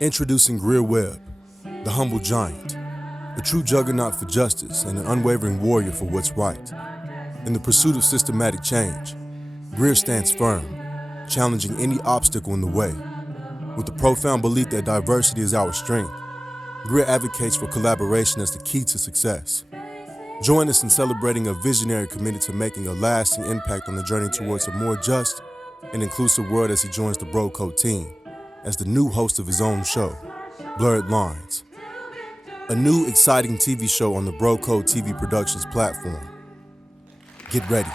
Introducing Greear Webb, the humble giant, a true juggernaut for justice and an unwavering warrior for what's right. In the pursuit of systematic change, Greear stands firm, challenging any obstacle in the way. With the profound belief that diversity is our strength, Greear advocates for collaboration as the key to success. Join us in celebrating a visionary committed to making a lasting impact on the journey towards a more just and inclusive world as he joins the Bro Code team as the new host of his own show, Blurred Lines, a new exciting TV show on the Bro Code TV Productions platform. Get ready.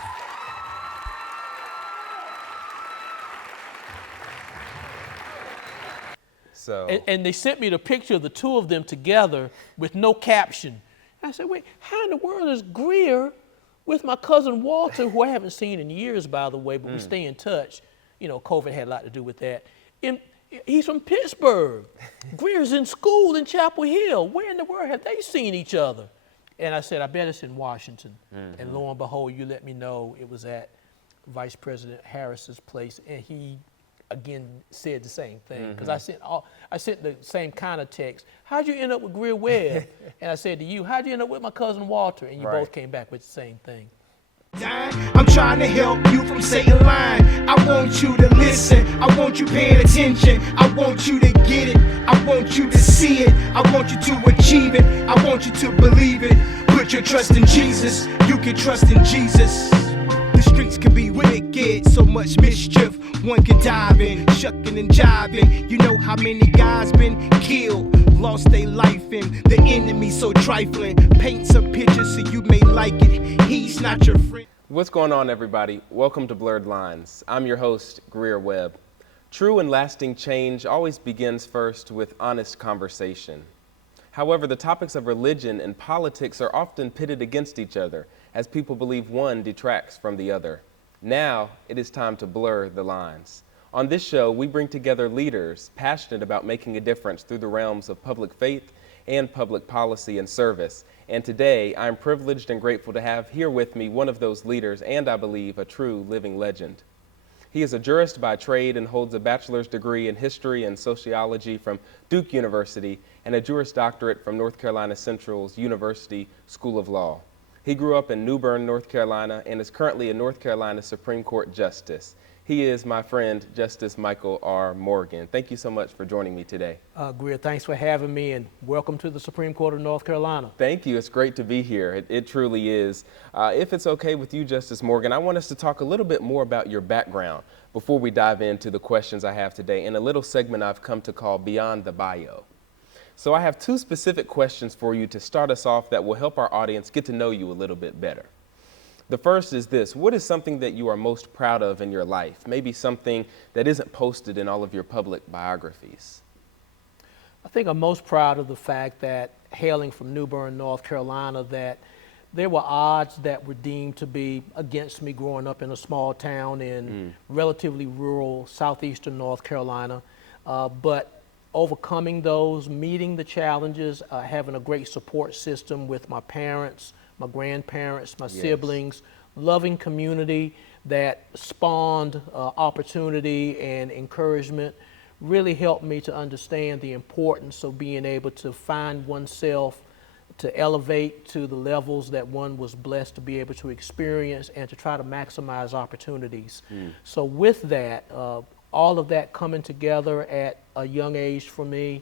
And they sent me the picture of the two of them together with no caption. I said, wait, how in the world is Greear with my cousin Walter, who I haven't seen in years, by the way, but we stay in touch. You know, COVID had a lot to do with that. And he's from Pittsburgh. Greer's in school in Chapel Hill. Where in the world have they seen each other? And I said, I bet it's in Washington. And lo and behold, you let me know it was at Vice President Harris's place, and he again said the same thing, because I sent the same kind of text. How'd you end up with Greear Webb? And I said to you, how'd you end up with my cousin Walter? And you both came back with the same thing. I'm trying to help you from Satan line. I want you to listen. I want you paying attention. I want you to get it. I want you to see it. I want you to achieve it. I want you to believe it. Put your trust in Jesus. You can trust in Jesus. The streets can be wicked, so much mischief. One can dive in, shucking and jiving. You know how many guys been killed, lost their life in. The enemy so trifling. Paint some pictures so you may like it. He's not your friend. What's going on, everybody? Welcome to Blurred Lines. I'm your host, Greear Webb. True and lasting change always begins first with honest conversation. However, the topics of religion and politics are often pitted against each other, as people believe one detracts from the other. Now, it is time to blur the lines. On this show, we bring together leaders passionate about making a difference through the realms of public faith and public policy and service. And today, I'm privileged and grateful to have here with me one of those leaders, and I believe a true living legend. He is a jurist by trade and holds a bachelor's degree in history and sociology from Duke University and a Juris Doctorate from North Carolina Central's University School of Law. He grew up in New Bern, North Carolina, and is currently a North Carolina Supreme Court Justice. He is my friend, Justice Michael R. Morgan. Thank you so much for joining me today. Greear, thanks for having me, and welcome to the Supreme Court of North Carolina. Thank you. It's great to be here. It truly is. If it's okay with you, Justice Morgan, I want us to talk a little bit more about your background before we dive into the questions I have today in a little segment I've come to call Beyond the Bio. So I have two specific questions for you to start us off that will help our audience get to know you a little bit better. The first is this: what is something that you are most proud of in your life? Maybe something that isn't posted in all of your public biographies. I think I'm most proud of the fact that, hailing from New Bern, North Carolina, that there were odds that were deemed to be against me growing up in a small town in relatively rural southeastern North Carolina, but overcoming those, meeting the challenges, having a great support system with my parents, my grandparents, my siblings, loving community that spawned opportunity and encouragement, really helped me to understand the importance of being able to find oneself, to elevate to the levels that one was blessed to be able to experience, and to try to maximize opportunities. So with that, all of that coming together at a young age for me,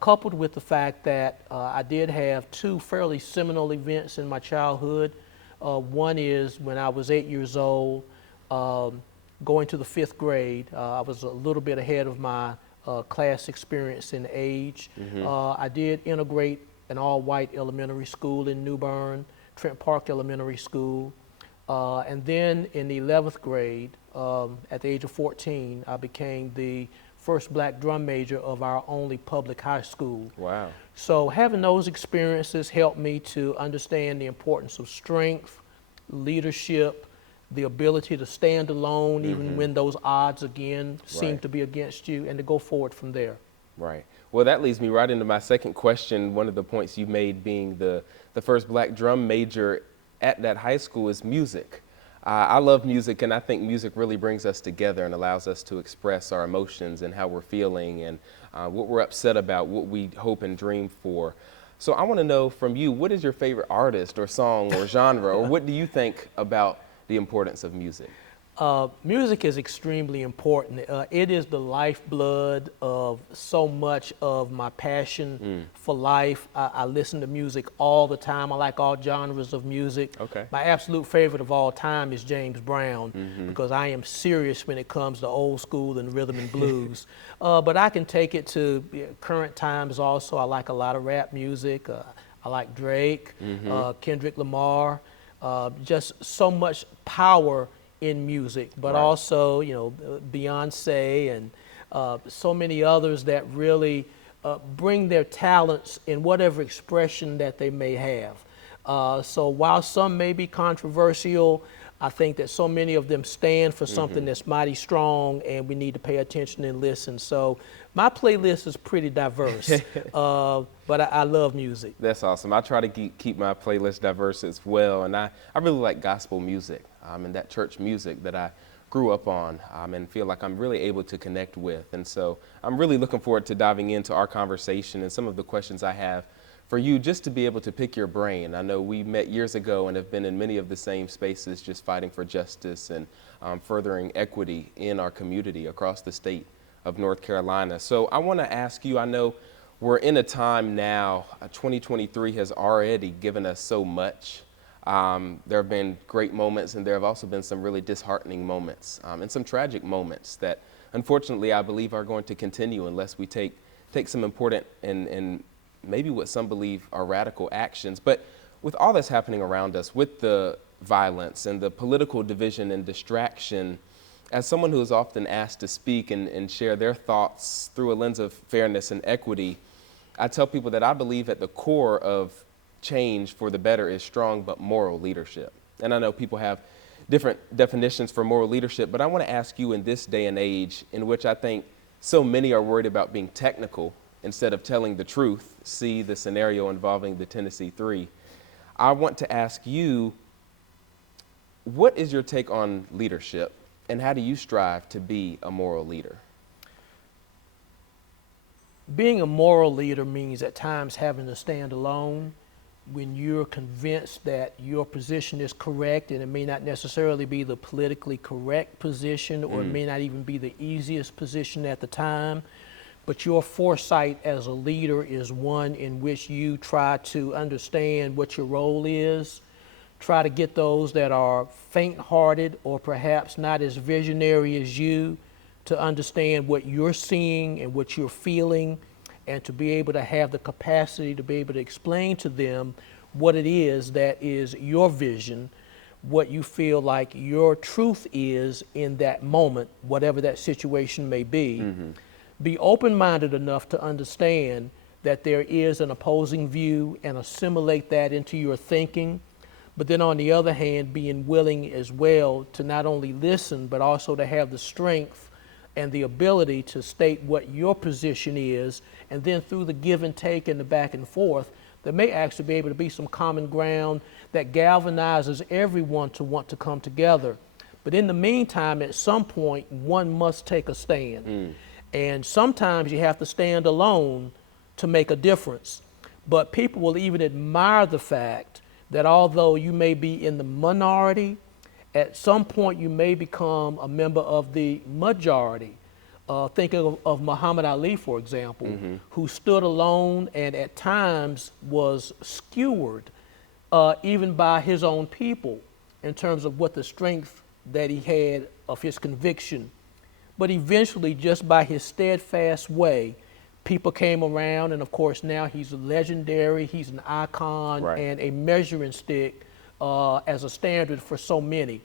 coupled with the fact that I did have two fairly seminal events in my childhood. One is when I was 8 years old, going to the 5th grade. I was a little bit ahead of my class experience in age. I did integrate an all-white elementary school in New Bern, Trent Park Elementary School. And then in the 11th grade, at the age of 14, I became the first black drum major of our only public high school. Wow. So having those experiences helped me to understand the importance of strength, leadership, the ability to stand alone even when those odds again seem to be against you, and to go forward from there. Right. Well, that leads me right into my second question. One of the points you made being the first black drum major at that high school is music. I love music, and I think music really brings us together and allows us to express our emotions and how we're feeling and what we're upset about, what we hope and dream for. So I want to know from you, what is your favorite artist or song or genre, or what do you think about the importance of music? Music is extremely important. It is the lifeblood of so much of my passion for life. I listen to music all the time. I like all genres of music. Okay. My absolute favorite of all time is James Brown because I am serious when it comes to old school and rhythm and blues. But I can take it to current times also. I like a lot of rap music. I like Drake, Kendrick Lamar. Just so much power in music, but also, you know, Beyonce and so many others that really bring their talents in whatever expression that they may have. So while some may be controversial, I think that so many of them stand for something that's mighty strong, and we need to pay attention and listen. So my playlist is pretty diverse, but I love music. That's awesome. I try to keep my playlist diverse as well, and I really like gospel music and that church music that I grew up on and feel like I'm really able to connect with. And so I'm really looking forward to diving into our conversation and some of the questions I have for you, just to be able to pick your brain. I know we met years ago and have been in many of the same spaces, just fighting for justice and furthering equity in our community across the state of North Carolina. So I want to ask you, I know we're in a time now, 2023 has already given us so much. There have been great moments, and there have also been some really disheartening moments and some tragic moments that unfortunately I believe are going to continue unless we take some important and maybe what some believe are radical actions. But with all that's happening around us, with the violence and the political division and distraction, as someone who is often asked to speak and share their thoughts through a lens of fairness and equity, I tell people that I believe at the core of change for the better is strong but moral leadership. And I know people have different definitions for moral leadership, but I want to ask you, in this day and age in which I think so many are worried about being technical instead of telling the truth, see the scenario involving the Tennessee Three, I want to ask you, what is your take on leadership, and how do you strive to be a moral leader? Being a moral leader means at times having to stand alone when you're convinced that your position is correct, and it may not necessarily be the politically correct position, or it may not even be the easiest position at the time, but your foresight as a leader is one in which you try to understand what your role is, try to get those that are faint-hearted or perhaps not as visionary as you to understand what you're seeing and what you're feeling, and to be able to have the capacity to be able to explain to them what it is that is your vision, what you feel like your truth is in that moment, whatever that situation may be. Be open-minded enough to understand that there is an opposing view and assimilate that into your thinking. But then on the other hand, being willing as well to not only listen, but also to have the strength and the ability to state what your position is, and then through the give and take and the back and forth, there may actually be able to be some common ground that galvanizes everyone to want to come together. But in the meantime, at some point, one must take a stand. And sometimes you have to stand alone to make a difference. But people will even admire the fact that although you may be in the minority, at some point you may become a member of the majority. Think of Muhammad Ali, for example, who stood alone and at times was skewered even by his own people in terms of what the strength that he had of his conviction. But eventually, just by his steadfast way, people came around, and of course now he's legendary, he's an icon and a measuring stick as a standard for so many.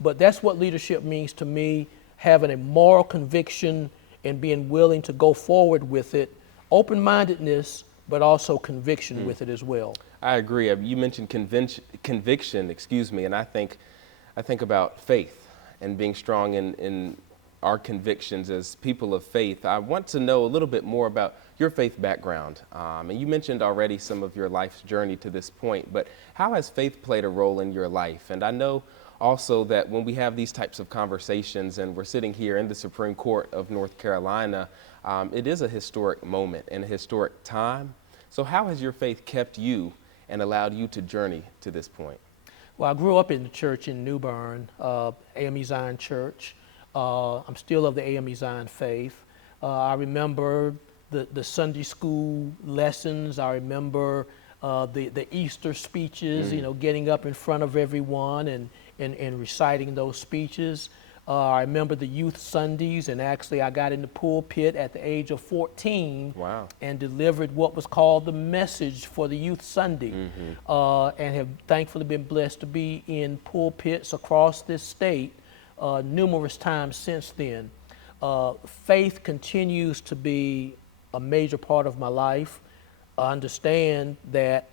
But that's what leadership means to me, having a moral conviction and being willing to go forward with it, open-mindedness, but also conviction with it as well. I agree. You mentioned conviction, and I think about faith and being strong in our convictions as people of faith. I want to know a little bit more about your faith background. And you mentioned already some of your life's journey to this point, but how has faith played a role in your life? And I know also that when we have these types of conversations and we're sitting here in the Supreme Court of North Carolina, it is a historic moment and a historic time. So how has your faith kept you and allowed you to journey to this point? Well, I grew up in the church in New Bern, AME Zion Church. I'm still of the AME Zion faith. I remember the Sunday school lessons. I remember the Easter speeches, you know, getting up in front of everyone and reciting those speeches. I remember the youth Sundays, and actually I got in the pulpit at the age of 14. Wow. And delivered what was called the message for the youth Sunday, and have thankfully been blessed to be in pulpits across this state numerous times since then. Faith continues to be a major part of my life. I understand that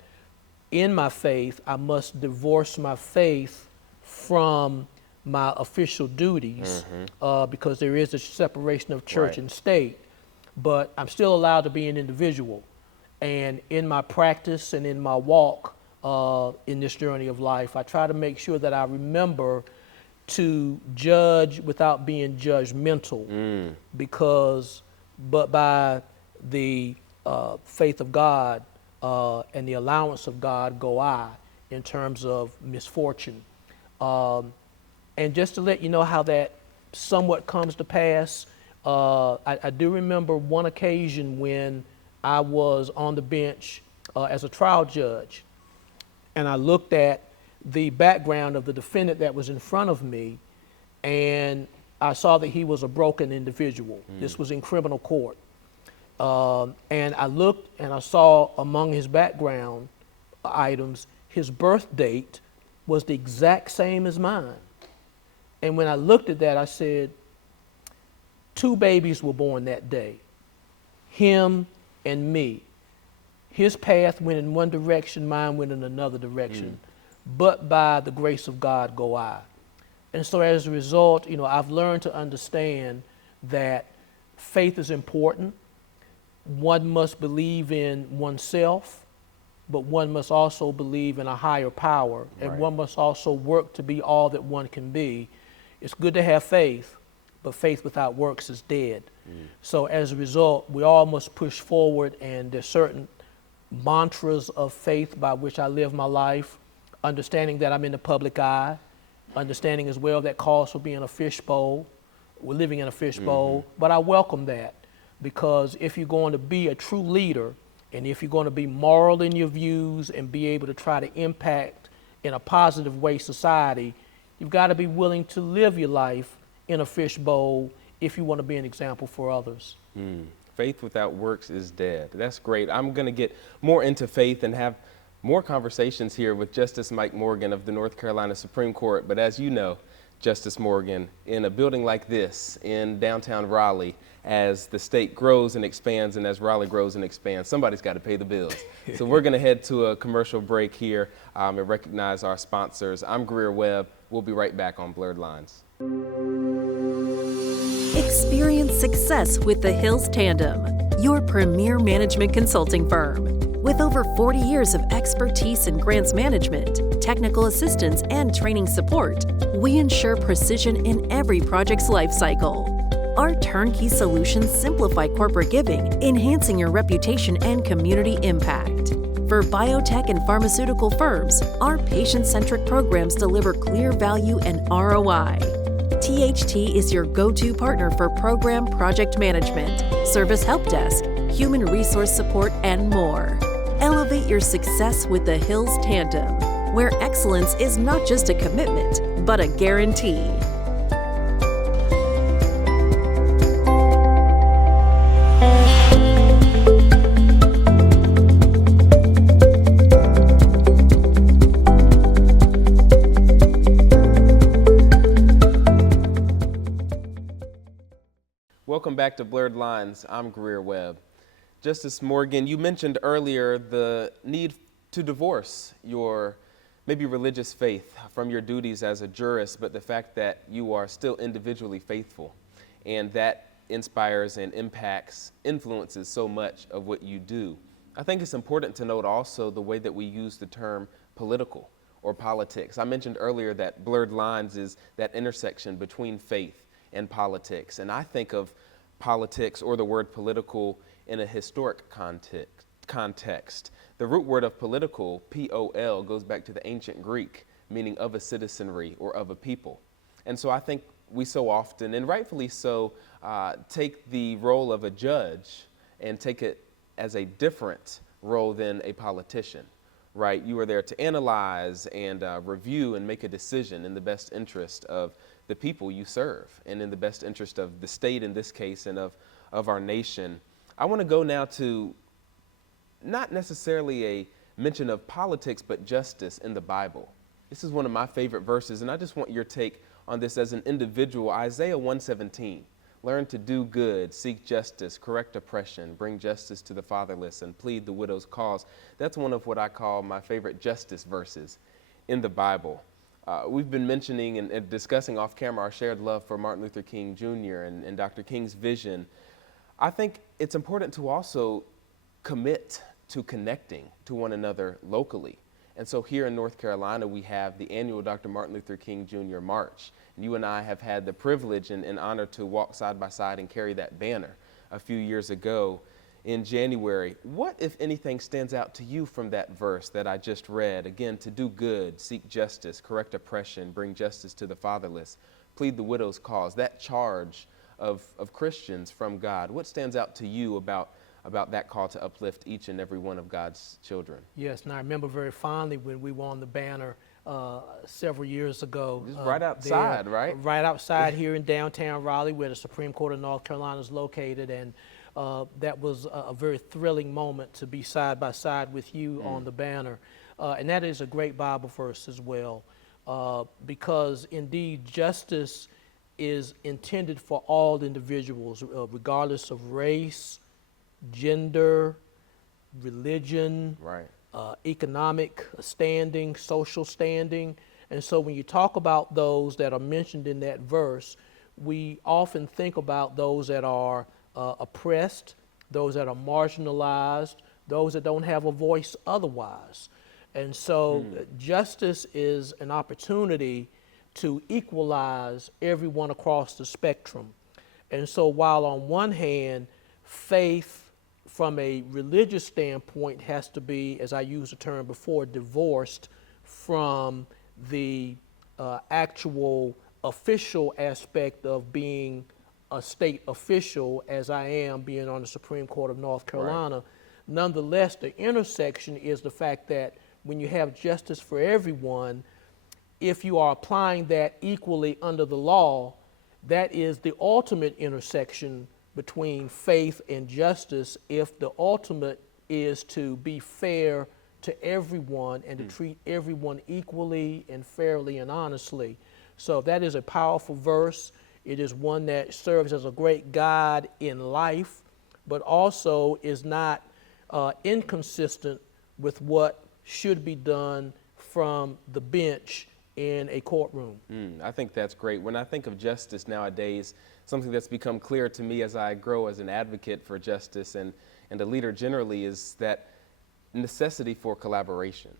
in my faith, I must divorce my faith from my official duties, because there is a separation of church and state, but I'm still allowed to be an individual. And in my practice and in my walk in this journey of life, I try to make sure that I remember to judge without being judgmental, but by the faith of God and the allowance of God go I in terms of misfortune. And just to let you know how that somewhat comes to pass, I do remember one occasion when I was on the bench as a trial judge, and I looked at the background of the defendant that was in front of me, and I saw that he was a broken individual. This was in criminal court. And I looked and I saw among his background items, his birth date was the exact same as mine. And when I looked at that, I said, 2 babies were born that day, him and me. His path went in one direction, mine went in another direction. But by the grace of God go I. And so as a result, you know, I've learned to understand that faith is important. One must believe in oneself, but one must also believe in a higher power, and one must also work to be all that one can be. It's good to have faith, but faith without works is dead. So as a result, we all must push forward, and there's certain mantras of faith by which I live my life, understanding that I'm in the public eye, understanding as well that calls for being a fishbowl. We're living in a fishbowl, but I welcome that, because if you're going to be a true leader, and if you're going to be moral in your views and be able to try to impact in a positive way society, you've got to be willing to live your life in a fishbowl if you want to be an example for others. Faith without works is dead. That's great. I'm going to get more into faith and have more conversations here with Justice Mike Morgan of the North Carolina Supreme Court. But as you know, Justice Morgan, in a building like this in downtown Raleigh, as the state grows and expands, and as Raleigh grows and expands, somebody's got to pay the bills. So we're going to head to a commercial break here and recognize our sponsors. I'm Greear Webb. We'll be right back on Blurred Lines. Experience success with the Hills Tandem, your premier management consulting firm. With over 40 years of expertise in grants management, technical assistance, and training support, we ensure precision in every project's life cycle. Our turnkey solutions simplify corporate giving, enhancing your reputation and community impact. For biotech and pharmaceutical firms, our patient-centric programs deliver clear value and ROI. THT is your go-to partner for program project management, service help desk, human resource support, and more. Elevate your success with the Hills Tandem, where excellence is not just a commitment, but a guarantee. Welcome back to Blurred Lines. I'm Greear Webb. Justice Morgan, you mentioned earlier the need to divorce your maybe religious faith from your duties as a jurist, but the fact that you are still individually faithful, and that inspires and impacts, influences so much of what you do. I think it's important to note also the way that we use the term political or politics. I mentioned earlier that blurred lines is that intersection between faith and politics. And I think of politics or the word political in a historic context. The root word of political, P-O-L, goes back to the ancient Greek, meaning of a citizenry or of a people. And so I think we so often, and rightfully so, take the role of a judge and take it as a different role than a politician, right? You are there to analyze and review and make a decision in the best interest of the people you serve and in the best interest of the state in this case and of our nation. I want to go now to not necessarily a mention of politics, but justice in the Bible. This is one of my favorite verses, and I just want your take on this as an individual. Isaiah 1:17. Learn to do good, seek justice, correct oppression, bring justice to the fatherless, and plead the widow's cause. That's one of what I call my favorite justice verses in the Bible. We've been mentioning and discussing off camera our shared love for Martin Luther King Jr. and Dr. King's vision. I think it's important to also commit to connecting to one another locally. And so here in North Carolina, we have the annual Dr. Martin Luther King Jr. March. And you and I have had the privilege and honor to walk side by side and carry that banner a few years ago in January. What, if anything, stands out to you from that verse that I just read? Again, to do good, seek justice, correct oppression, bring justice to the fatherless, plead the widow's cause, that charge of Christians from God. What stands out to you about that call to uplift each and every one of God's children? Yes, and I remember very fondly when we won the banner several years ago. Just right outside, right? Right outside here in downtown Raleigh, where the Supreme Court of North Carolina is located, and that was a very thrilling moment to be side by side with you on the banner. And that is a great Bible verse as well, because indeed justice is intended for all individuals, regardless of race, gender, religion, Right. Economic standing, social standing. And so when you talk about those that are mentioned in that verse, we often think about those that are oppressed, those that are marginalized, those that don't have a voice otherwise. And so justice is an opportunity to equalize everyone across the spectrum. And so while on one hand, faith from a religious standpoint has to be, as I used the term before, divorced from the actual official aspect of being a state official, as I am being on the Supreme Court of North Carolina. Right. Nonetheless, the intersection is the fact that when you have justice for everyone, if you are applying that equally under the law, that is the ultimate intersection between faith and justice, if the ultimate is to be fair to everyone and to treat everyone equally and fairly and honestly. So that is a powerful verse. It is one that serves as a great guide in life, but also is not inconsistent with what should be done from the bench in a courtroom. I think that's great. When I think of justice nowadays, something that's become clear to me as I grow as an advocate for justice and a leader generally is that necessity for collaboration.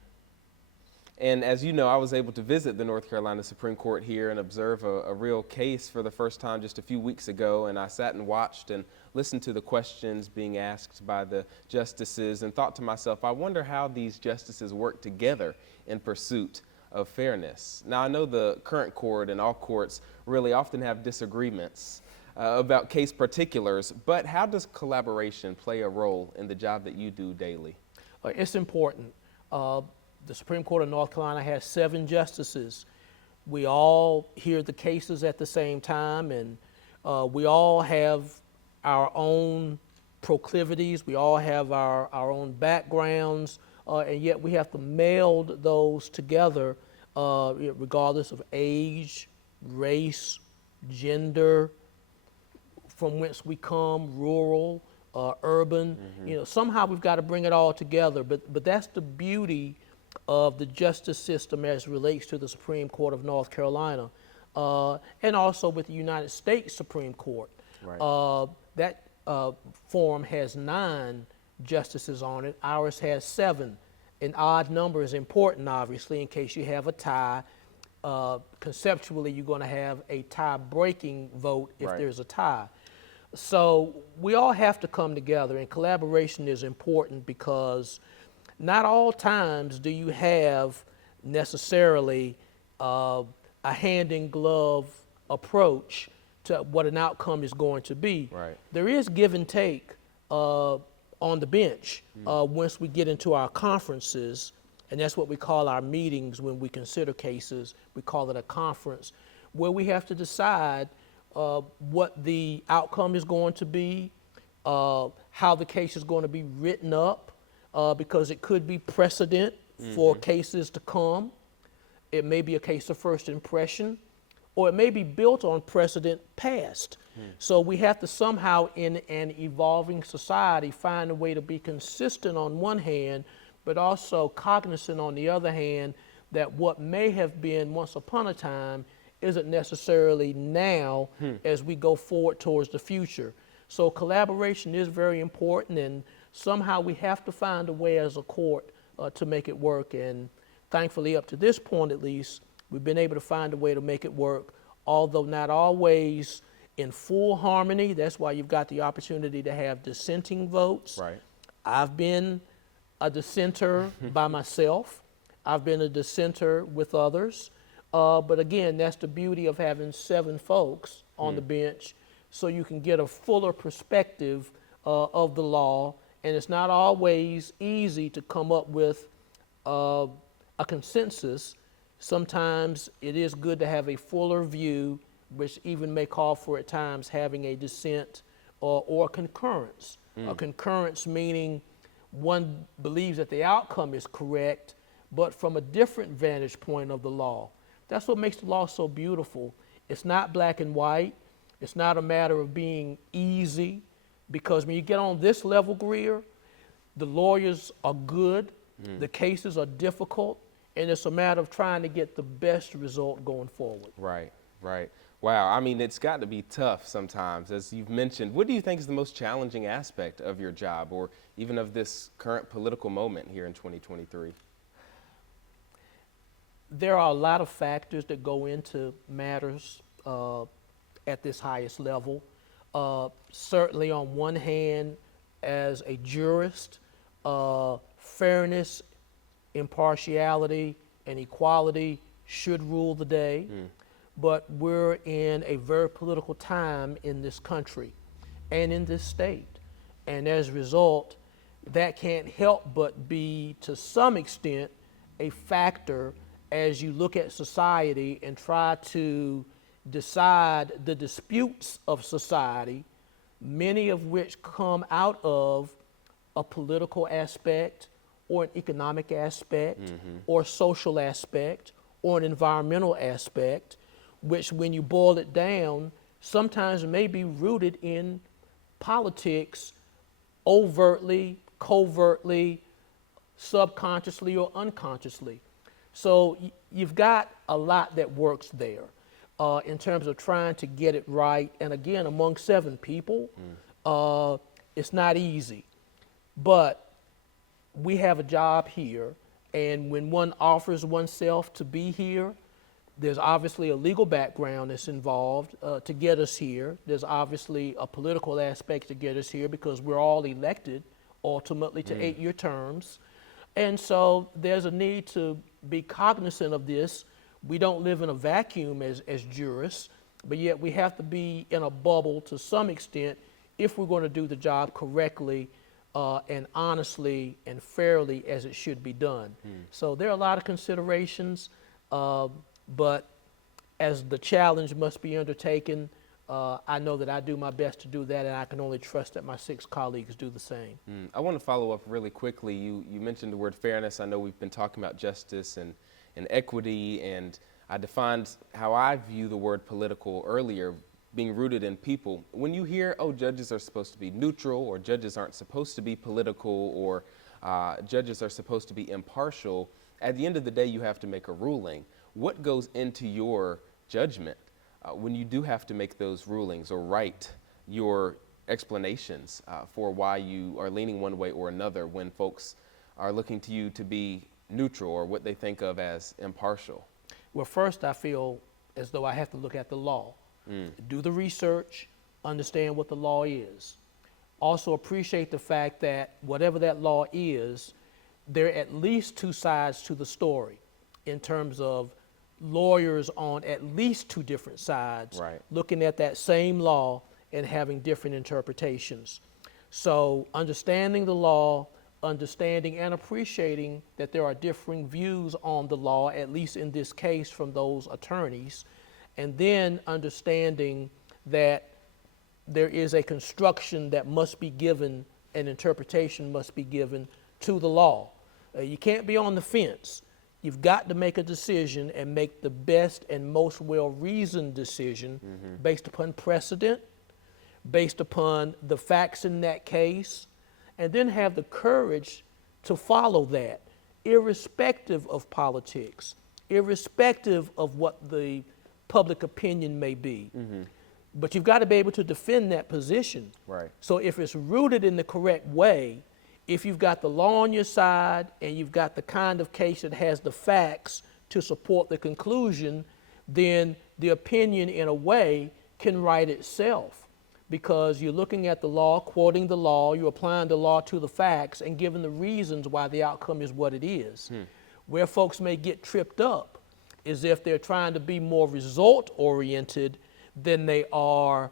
And as you know, I was able to visit the North Carolina Supreme Court here and observe a real case for the first time just a few weeks ago, and I sat and watched and listened to the questions being asked by the justices and thought to myself, I wonder how these justices work together in pursuit of fairness. Now, I know the current court and all courts really often have disagreements about case particulars, but how does collaboration play a role in the job that you do daily? It's important. The Supreme Court of North Carolina has 7 justices. We all hear the cases at the same time, and we all have our own proclivities, we all have our own backgrounds, and yet we have to meld those together regardless of age, race, gender, from whence we come, rural, urban. You know, somehow we've got to bring it all together, but that's the beauty of the justice system as it relates to the Supreme Court of North Carolina, and also with the United States Supreme Court. Right. That forum has 9 justices on it. Ours has 7. An odd number is important, obviously, in case you have a tie. Conceptually, you're going to have a tie-breaking vote if Right. there's a tie. So we all have to come together, and collaboration is important because not all times do you have necessarily a hand-in-glove approach to what an outcome is going to be. Right. There is give and take on the bench once we get into our conferences, and that's what we call our meetings when we consider cases. We call it a conference, where we have to decide what the outcome is going to be, how the case is going to be written up, because it could be precedent for cases to come. It may be a case of first impression, or it may be built on precedent past. So we have to somehow, in an evolving society, find a way to be consistent on one hand, but also cognizant on the other hand that what may have been once upon a time isn't necessarily now as we go forward towards the future. So collaboration is very important, and somehow we have to find a way as a court to make it work. And thankfully, up to this point at least, we've been able to find a way to make it work, although not always in full harmony. That's why you've got the opportunity to have dissenting votes. Right. I've been a dissenter by myself. I've been a dissenter with others. But again, that's the beauty of having 7 folks on the bench, so you can get a fuller perspective of the law. And it's not always easy to come up with a consensus. Sometimes it is good to have a fuller view, which even may call for at times having a dissent or concurrence. A concurrence meaning one believes that the outcome is correct, but from a different vantage point of the law. That's what makes the law so beautiful. It's not black and white. It's not a matter of being easy, because when you get on this level, Greear, the lawyers are good, the cases are difficult, and it's a matter of trying to get the best result going forward. Right, right. Wow, I mean, it's got to be tough sometimes, as you've mentioned. What do you think is the most challenging aspect of your job, or even of this current political moment here in 2023? There are a lot of factors that go into matters at this highest level. Certainly, on one hand, as a jurist, fairness, impartiality, and equality should rule the day. But we're in a very political time in this country and in this state. And as a result, that can't help but be, to some extent, a factor as you look at society and try to decide the disputes of society, many of which come out of a political aspect or an economic aspect or social aspect or an environmental aspect, which when you boil it down, sometimes may be rooted in politics overtly, covertly, subconsciously, or unconsciously. So you've got a lot that works there in terms of trying to get it right. And again, among 7 people, it's not easy. But we have a job here, and when one offers oneself to be here, there's obviously a legal background that's involved to get us here. There's obviously a political aspect to get us here, because we're all elected ultimately to 8-year terms. And so there's a need to be cognizant of this. We don't live in a vacuum as jurists, but yet we have to be in a bubble to some extent if we're going to do the job correctly and honestly and fairly as it should be done. So there are a lot of considerations. But as the challenge must be undertaken, I know that I do my best to do that, and I can only trust that my 6 colleagues do the same. I want to follow up really quickly. You mentioned the word fairness. I know we've been talking about justice and equity, and I defined how I view the word political earlier, being rooted in people. When you hear, oh, judges are supposed to be neutral, or judges aren't supposed to be political, or judges are supposed to be impartial, at the end of the day, you have to make a ruling. What goes into your judgment when you do have to make those rulings or write your explanations for why you are leaning one way or another when folks are looking to you to be neutral or what they think of as impartial? Well, first, I feel as though I have to look at the law, do the research, understand what the law is. Also appreciate the fact that whatever that law is, there are at least two sides to the story in terms of lawyers on at least two different sides looking at that same law and having different interpretations. So understanding the law, understanding and appreciating that there are differing views on the law, at least in this case from those attorneys, and then understanding that there is a construction that must be given, an interpretation must be given to the law. You can't be on the fence. You've got to make a decision and make the best and most well-reasoned decision based upon precedent, based upon the facts in that case, and then have the courage to follow that, irrespective of politics, irrespective of what the public opinion may be. But you've got to be able to defend that position. So if it's rooted in the correct way, if you've got the law on your side and you've got the kind of case that has the facts to support the conclusion, then the opinion in a way can write itself, because you're looking at the law, quoting the law, you're applying the law to the facts and giving the reasons why the outcome is what it is. Where folks may get tripped up is if they're trying to be more result-oriented than they are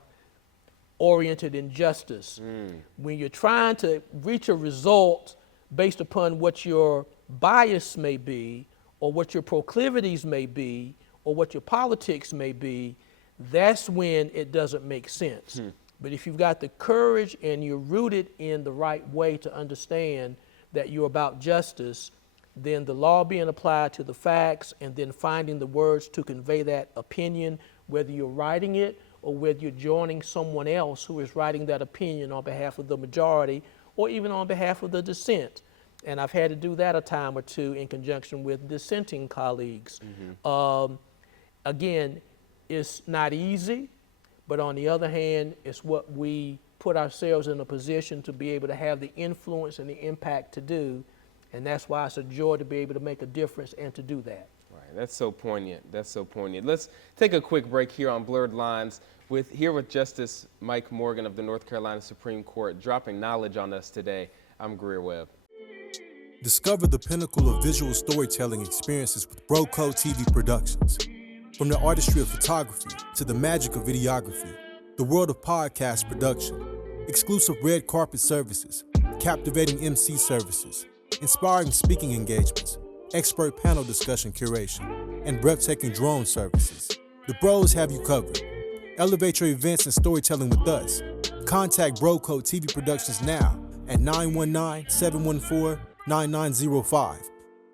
oriented in justice. When you're trying to reach a result based upon what your bias may be, or what your proclivities may be, or what your politics may be, that's when it doesn't make sense. But if you've got the courage and you're rooted in the right way to understand that you're about justice, then the law being applied to the facts and then finding the words to convey that opinion, whether you're writing it or whether you're joining someone else who is writing that opinion on behalf of the majority or even on behalf of the dissent. And I've had to do that a time or two in conjunction with dissenting colleagues. Again, it's not easy, but on the other hand, it's what we put ourselves in a position to be able to have the influence and the impact to do. And that's why it's a joy to be able to make a difference and to do that. Right, that's so poignant, that's so poignant. Let's take a quick break here on Blurred Lines with Justice Mike Morgan of the North Carolina Supreme Court, dropping knowledge on us today. I'm Greear Webb. Discover the pinnacle of visual storytelling experiences with BroCo TV Productions. From the artistry of photography to the magic of videography, the world of podcast production, exclusive red carpet services, captivating MC services, inspiring speaking engagements, expert panel discussion curation, and breathtaking drone services. The Bros have you covered. Elevate your events and storytelling with us. Contact BroCo TV Productions now at 919-714-9905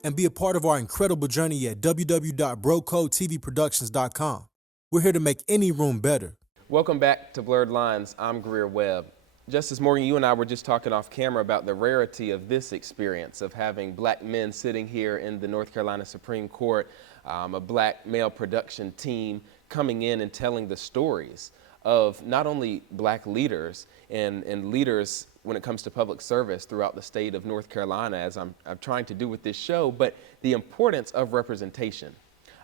and be a part of our incredible journey at www.brocotvproductions.com. We're here to make any room better. Welcome back to Blurred Lines. I'm Greear Webb. Justice Morgan, you and I were just talking off camera about the rarity of this experience of having black men sitting here in the North Carolina Supreme Court, a black male production team coming in and telling the stories of not only black leaders and leaders when it comes to public service throughout the state of North Carolina, as I'm trying to do with this show, but the importance of representation.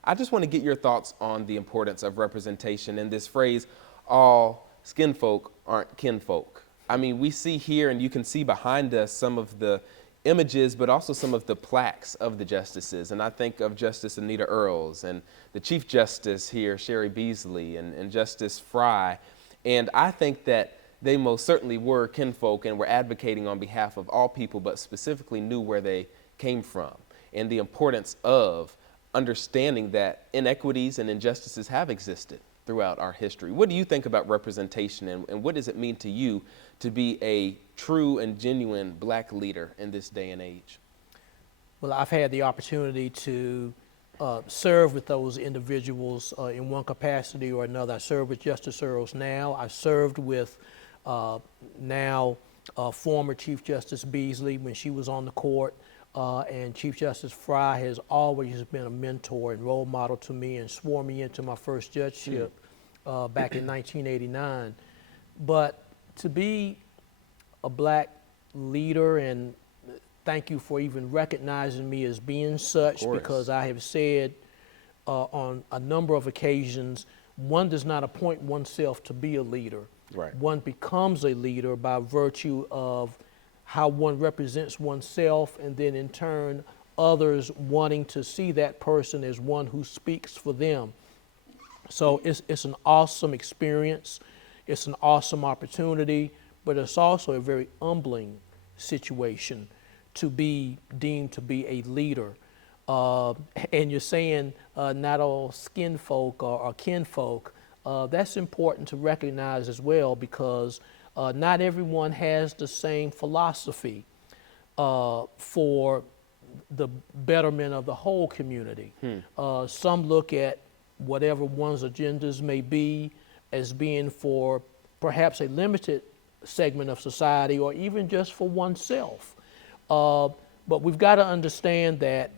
I just want to get your thoughts on the importance of representation and this phrase, all skin folk aren't kinfolk. I mean, we see here, and you can see behind us some of the images, but also some of the plaques of the justices. And I think of Justice Anita Earls and the Chief Justice here, Sherry Beasley, and Justice Fry. And I think that they most certainly were kinfolk and were advocating on behalf of all people, but specifically knew where they came from and the importance of understanding that inequities and injustices have existed throughout our history. What do you think about representation, and what does it mean to you to be a true and genuine black leader in this day and age? Well, I've had the opportunity to serve with those individuals in one capacity or another. I serve with Justice Earls now. I served with now former Chief Justice Beasley when she was on the court, and Chief Justice Fry has always been a mentor and role model to me and swore me into my first judgeship back in 1989. But to be a black leader and thank you for even recognizing me as being such, course. because I have said on a number of occasions, one does not appoint oneself to be a leader. Right. One becomes a leader by virtue of how one represents oneself, and then in turn others wanting to see that person as one who speaks for them. So it's an awesome experience, it's an awesome opportunity, but it's also a very humbling situation to be deemed to be a leader. And you're saying not all skin folk or kinfolk. That's important to recognize as well, because not everyone has the same philosophy for the betterment of the whole community. Some look at whatever one's agendas may be as being for perhaps a limited segment of society, or even just for oneself. But we've got to understand that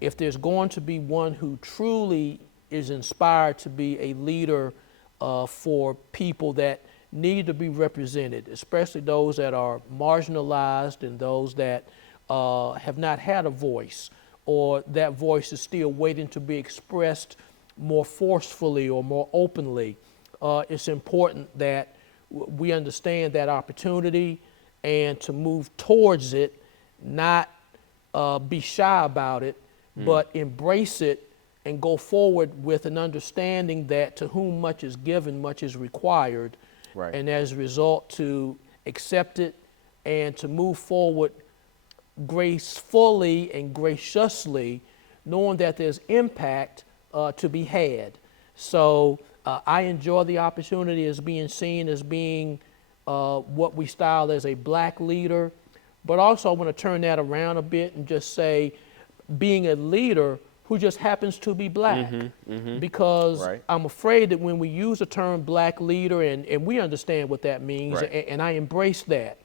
if there's going to be one who truly is inspired to be a leader for people that need to be represented, especially those that are marginalized and those that have not had a voice, or that voice is still waiting to be expressed more forcefully or more openly, it's important that we understand that opportunity and to move towards it, not be shy about it, but embrace it and go forward with an understanding that to whom much is given, much is required. Right. And as a result, to accept it and to move forward gracefully and graciously, knowing that there's impact to be had. So I enjoy the opportunity as being seen as being what we style as a black leader, but also I want to turn that around a bit and just say being a leader who just happens to be black. Because Right. I'm afraid that when we use the term black leader, and we understand what that means, Right. and I embrace that,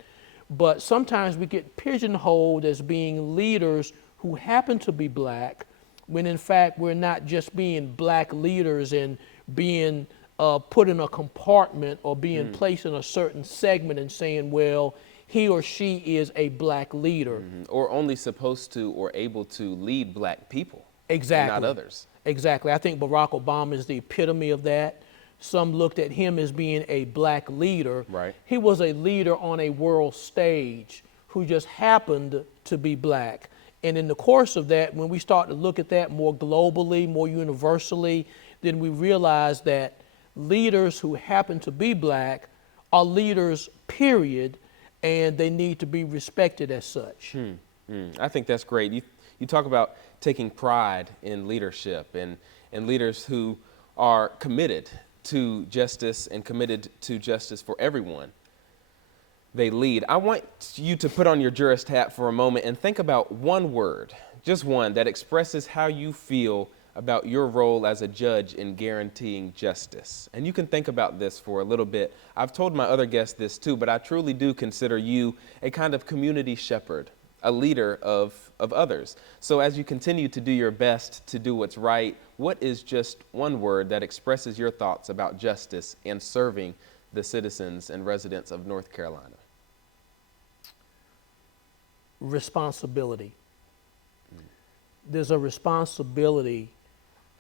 but sometimes we get pigeonholed as being leaders who happen to be black, when in fact we're not just being black leaders and being put in a compartment or being placed in a certain segment and saying, well, he or she is a black leader. Or only supposed to or able to lead black people. Exactly. And not others. Exactly. I think Barack Obama is the epitome of that. Some looked at him as being a black leader. Right. He was a leader on a world stage who just happened to be black. And in the course of that, when we start to look at that more globally, more universally, then we realize that leaders who happen to be black are leaders, period, and they need to be respected as such. I think that's great. You talk about taking pride in leadership and leaders who are committed to justice and committed to justice for everyone they lead. I want you to put on your jurist hat for a moment and think about one word, just one, that expresses how you feel about your role as a judge in guaranteeing justice. And you can think about this for a little bit. I've told my other guests this too, but I truly do consider you a kind of community shepherd, a leader of others. So as you continue to do your best to do what's right, what is just one word that expresses your thoughts about justice and serving the citizens and residents of North Carolina? Responsibility. There's a responsibility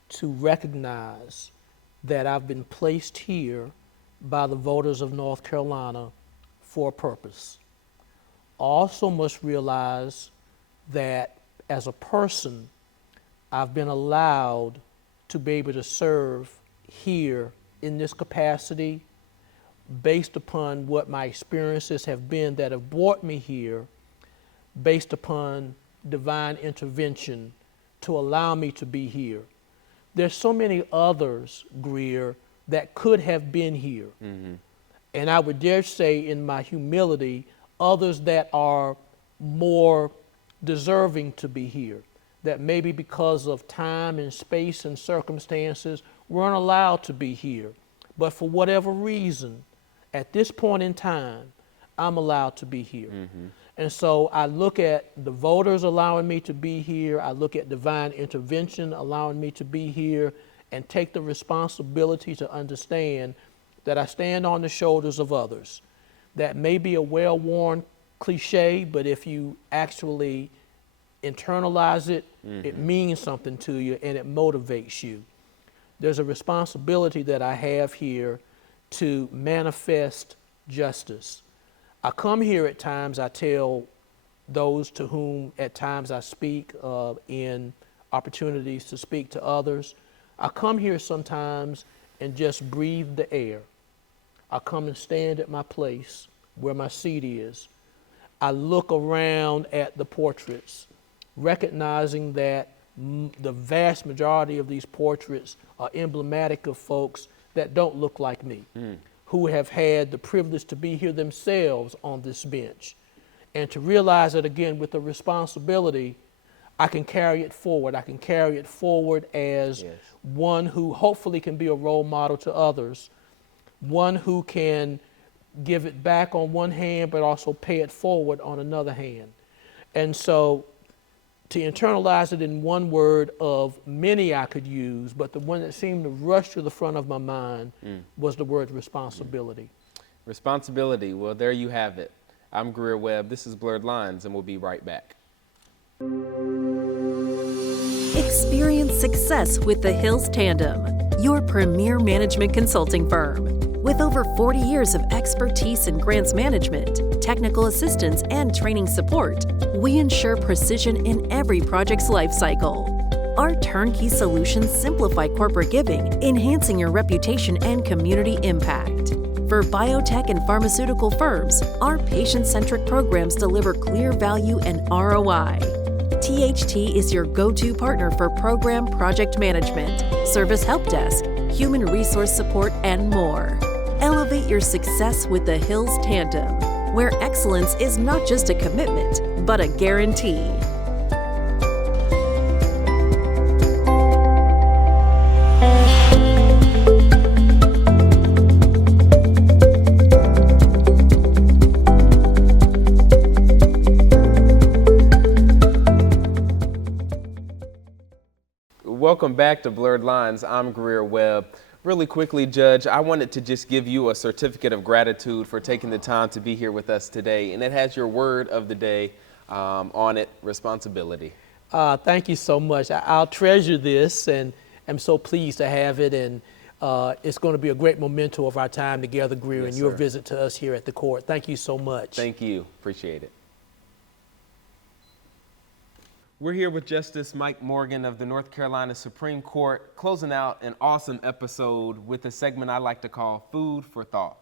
to recognize that I've been placed here by the voters of North Carolina for a purpose. I also must realize that as a person, I've been allowed to be able to serve here in this capacity based upon what my experiences have been that have brought me here, based upon divine intervention to allow me to be here. There's so many others, Greear, that could have been here. And I would dare say, in my humility, others that are more deserving to be here, that maybe because of time and space and circumstances weren't allowed to be here. But for whatever reason, at this point in time, I'm allowed to be here. And so I look at the voters allowing me to be here, I look at divine intervention allowing me to be here, and take the responsibility to understand that I stand on the shoulders of others. That may be a well-worn cliche, but if you actually internalize it, it means something to you and it motivates you. There's a responsibility that I have here to manifest justice. I come here at times, I tell those to whom at times I speak in opportunities to speak to others, I come here sometimes and just breathe the air. I come and stand at my place where my seat is. I look around at the portraits, recognizing that the vast majority of these portraits are emblematic of folks that don't look like me, who have had the privilege to be here themselves on this bench. And to realize that, again, with the responsibility, I can carry it forward. I can carry it forward as one who hopefully can be a role model to others, one who can give it back on one hand, but also pay it forward on another hand. And so to internalize it in one word of many I could use, but the one that seemed to rush to the front of my mind was the word responsibility. Responsibility. Well, there you have it. I'm Greear Webb. This is Blurred Lines, and we'll be right back. Experience success with the Hills Tandem, your premier management consulting firm. With over 40 years of expertise in grants management, technical assistance, and training support, we ensure precision in every project's life cycle. Our turnkey solutions simplify corporate giving, enhancing your reputation and community impact. For biotech and pharmaceutical firms, our patient-centric programs deliver clear value and ROI. THT is your go-to partner for program project management, service help desk, human resource support, and more. Elevate your success with the Hills Tandem, where excellence is not just a commitment, but a guarantee. Welcome back to Blurred Lines. I'm Greear Webb. Really quickly, Judge, I wanted to just give you a certificate of gratitude for taking the time to be here with us today, and it has your word of the day on it, responsibility. Thank you so much. I'll treasure this, and I'm so pleased to have it, and it's going to be a great memento of our time together, Greear, and your visit to us here at the court. Thank you so much. Thank you. Appreciate it. We're here with Justice Mike Morgan of the North Carolina Supreme Court, closing out an awesome episode with a segment I like to call Food for Thought.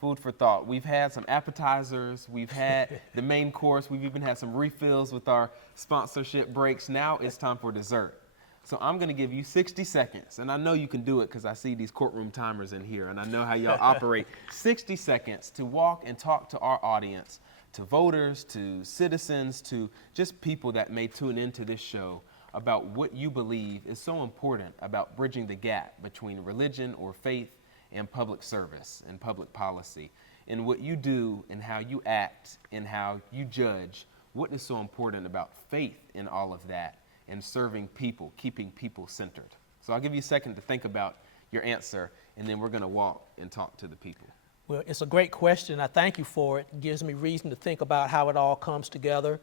Food for Thought. We've had some appetizers, we've had the main course, we've even had some refills with our sponsorship breaks. Now it's time for dessert. So I'm going to give you 60 seconds, and I know you can do it because I see these courtroom timers in here, and I know how y'all operate. 60 seconds to walk and talk to our audience, to voters, to citizens, to just people that may tune into this show about what you believe is so important about bridging the gap between religion or faith and public service and public policy, and what you do and how you act and how you judge. What is so important about faith in all of that and serving people, keeping people centered? So I'll give you a second to think about your answer, and then we're going to walk and talk to the people. Well, it's a great question. I thank you for it. It gives me reason to think about how it all comes together.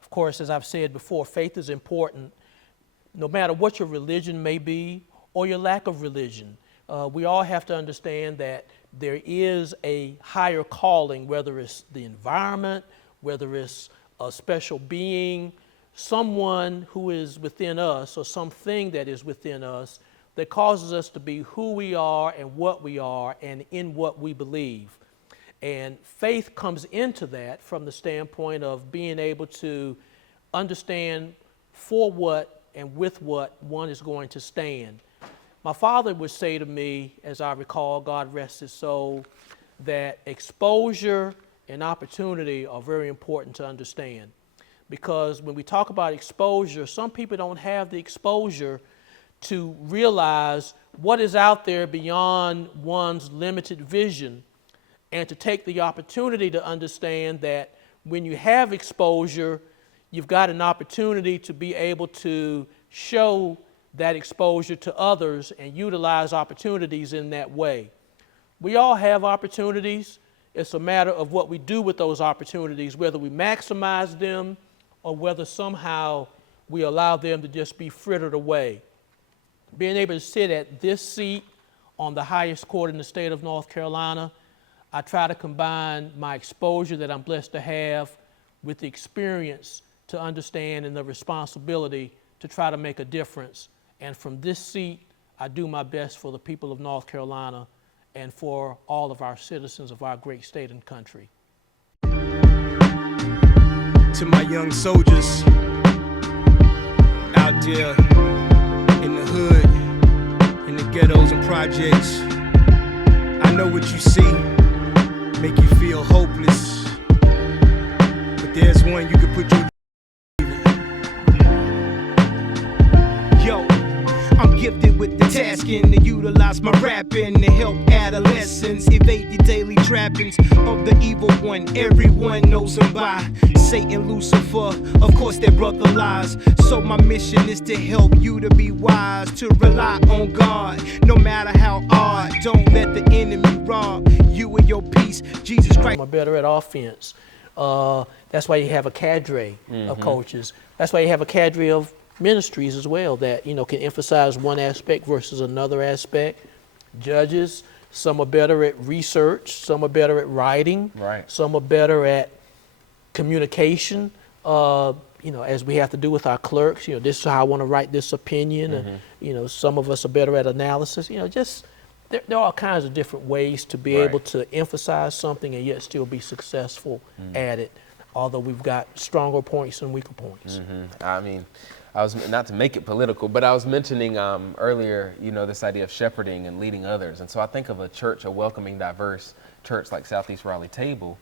Of course, as I've said before, faith is important. No matter what your religion may be or your lack of religion, we all have to understand that there is a higher calling, whether it's the environment, whether it's a special being, someone who is within us or something that is within us that causes us to be who we are and what we are and in what we believe. And faith comes into that from the standpoint of being able to understand for what and with what one is going to stand. My father would say to me, as I recall, God rest his soul, that exposure and opportunity are very important to understand. Because when we talk about exposure, some people don't have the exposure to realize what is out there beyond one's limited vision, and to take the opportunity to understand that when you have exposure, you've got an opportunity to be able to show that exposure to others and utilize opportunities in that way. We all have opportunities. It's a matter of what we do with those opportunities, whether we maximize them or whether somehow we allow them to just be frittered away. Being able to sit at this seat on the highest court in the state of North Carolina, I try to combine my exposure that I'm blessed to have with the experience to understand and the responsibility to try to make a difference. And from this seat, I do my best for the people of North Carolina and for all of our citizens of our great state and country. To my young soldiers out there in the hood, in the ghettos and projects, I know what you see, make you feel hopeless, but there's one you can put your Yo, I'm gifted with the tasking to utilize my rapping to help adolescents evade the daily trappings of the evil one. Everyone knows him by Satan, Lucifer, of course their brother lies. So my mission is to help you to be wise, to rely on God, no matter how hard. Don't let the enemy rob you and your peace. Jesus Christ. I'm better at offense. That's why you have a cadre of coaches. That's why you have a cadre of ministries as well that, you know, can emphasize one aspect versus another aspect. Judges, some are better at research, some are better at writing, some are better at communication, you know, as we have to do with our clerks. You know, this is how I want to write this opinion. And, you know, some of us are better at analysis. You know, just there are all kinds of different ways to be able to emphasize something and yet still be successful at it, although we've got stronger points and weaker points. I mean, I was, not to make it political, but I was mentioning earlier, you know, this idea of shepherding and leading others. And so I think of a church, a welcoming, diverse church like Southeast Raleigh Table,